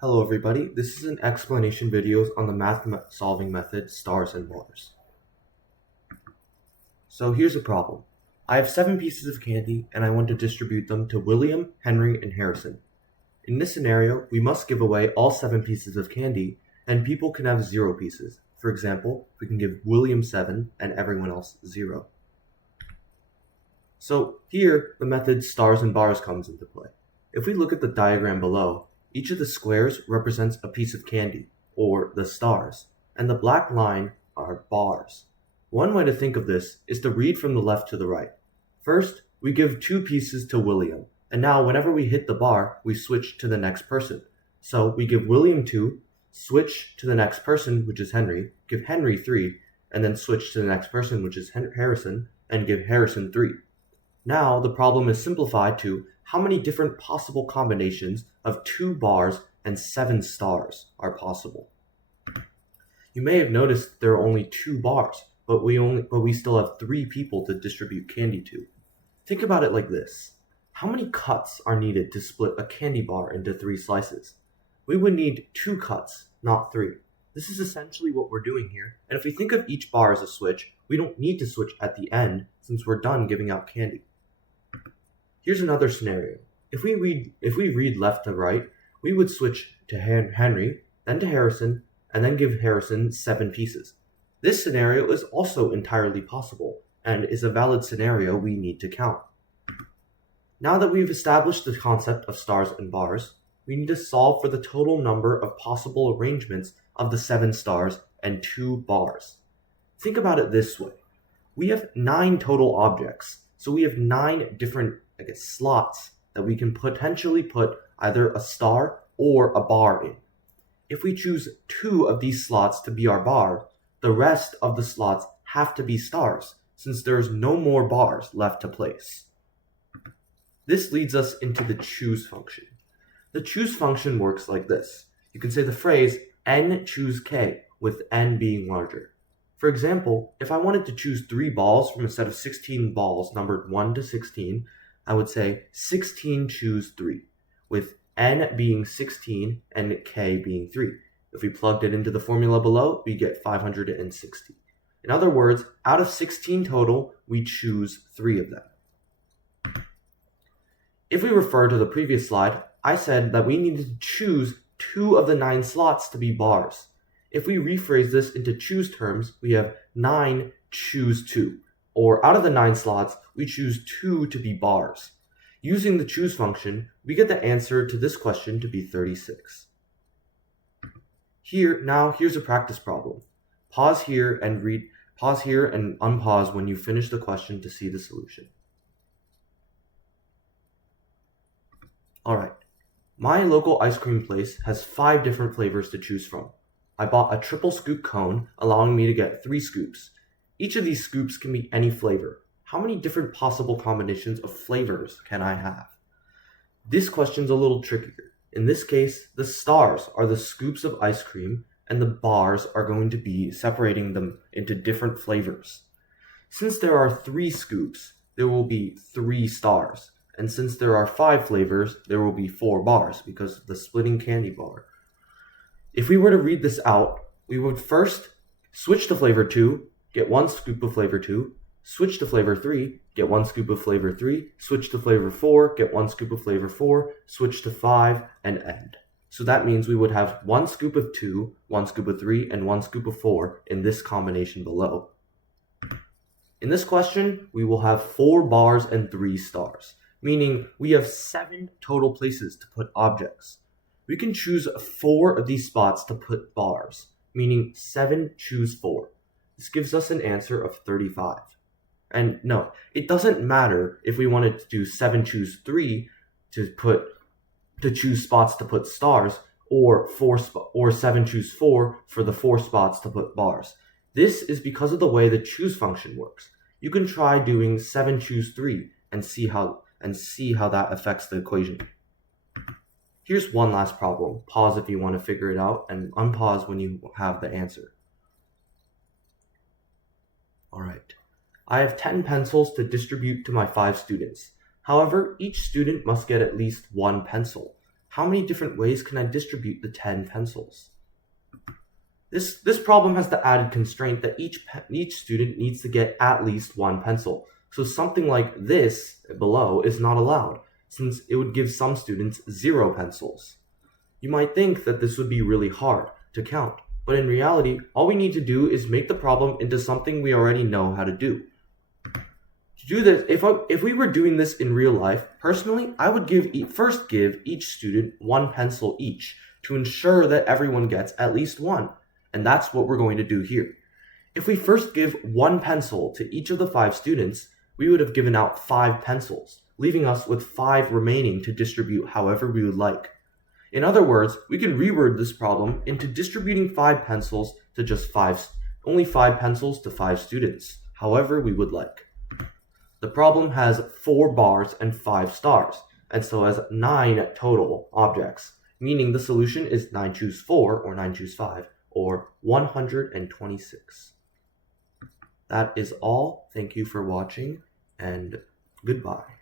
Hello everybody, this is an explanation video on the math solving method stars and bars. So here's a problem. I have 7 pieces of candy and I want to distribute them to William, Henry, and Harrison. In this scenario, we must give away all 7 pieces of candy and people can have 0 pieces. For example, we can give William 7 and everyone else 0. So here, the method stars and bars comes into play. If we look at the diagram below, each of the squares represents a piece of candy, or the stars, and the black line are bars. One way to think of this is to read from the left to the right. First, we give 2 pieces to William, and now whenever we hit the bar, we switch to the next person. So we give William 2, switch to the next person, which is Henry, give Henry 3, and then switch to the next person, which is Harrison, and give Harrison 3. Now the problem is simplified to how many different possible combinations of 2 bars and 7 stars are possible. You may have noticed there are only 2 bars, but we still have 3 people to distribute candy to. Think about it like this. How many cuts are needed to split a candy bar into 3 slices? We would need 2 cuts, not 3. This is essentially what we're doing here, and if we think of each bar as a switch, we don't need to switch at the end since we're done giving out candy. Here's another scenario. If we read left to right, we would switch to Henry, then to Harrison, and then give Harrison 7 pieces. This scenario is also entirely possible, and is a valid scenario we need to count. Now that we've established the concept of stars and bars, we need to solve for the total number of possible arrangements of the 7 stars and 2 bars. Think about it this way. We have 9 total objects, so we have 9 different slots that we can potentially put either a star or a bar in. If we choose 2 of these slots to be our bar, the rest of the slots have to be stars, since there's no more bars left to place. This leads us into the choose function. The choose function works like this. You can say the phrase n choose k, with n being larger. For example, if I wanted to choose 3 balls from a set of 16 balls numbered 1 to 16, I would say 16 choose 3, with n being 16 and k being 3. If we plugged it into the formula below, we get 560. In other words, out of 16 total, we choose 3 of them. If we refer to the previous slide, I said that we needed to choose 2 of the 9 slots to be bars. If we rephrase this into choose terms, we have 9 choose 2. Or out of the 9 slots, we choose 2 to be bars. Using the choose function, we get the answer to this question to be 36. Here's a practice problem. Pause here and unpause when you finish the question to see the solution. Alright, my local ice cream place has 5 different flavors to choose from. I bought a triple scoop cone, allowing me to get 3 scoops. Each of these scoops can be any flavor. How many different possible combinations of flavors can I have? This question's a little trickier. In this case, the stars are the scoops of ice cream, and the bars are going to be separating them into different flavors. Since there are 3 scoops, there will be 3 stars. And since there are 5 flavors, there will be 4 bars because of the splitting candy bar. If we were to read this out, we would first switch to flavor 2, get 1 scoop of flavor 2, switch to flavor 3, get 1 scoop of flavor 3, switch to flavor 4, get 1 scoop of flavor 4, switch to 5, and end. So that means we would have 1 scoop of 2, 1 scoop of 3, and 1 scoop of 4 in this combination below. In this question, we will have 4 bars and 3 stars, meaning we have 7 total places to put objects. We can choose 4 of these spots to put bars, meaning 7 choose 4. This gives us an answer of 35. And no, it doesn't matter if we wanted to do 7 choose 3 to choose spots to put stars, or 7 choose 4 for the 4 spots to put bars. This is because of the way the choose function works. You can try doing 7 choose 3 and see how that affects the equation. Here's one last problem. Pause if you want to figure it out, and unpause when you have the answer. Alright, I have 10 pencils to distribute to my 5 students. However, each student must get at least 1 pencil. how many different ways can I distribute the 10 pencils? This problem has the added constraint that each student needs to get at least one pencil. So something like this below is not allowed, since it would give some students 0 pencils. You might think that this would be really hard to count, but in reality, all we need to do is make the problem into something we already know how to do. To do this, if we were doing this in real life, personally, I would first give each student 1 pencil each to ensure that everyone gets at least one. And that's what we're going to do here. If we first give 1 pencil to each of the 5 students, we would have given out 5 pencils, leaving us with 5 remaining to distribute however we would like. In other words, we can reword this problem into distributing 5 pencils to just only 5 pencils to 5 students, however we would like. The problem has 4 bars and 5 stars, and so has 9 total objects, meaning the solution is 9 choose 4 or 9 choose 5, or 126. That is all. Thank you for watching, and goodbye.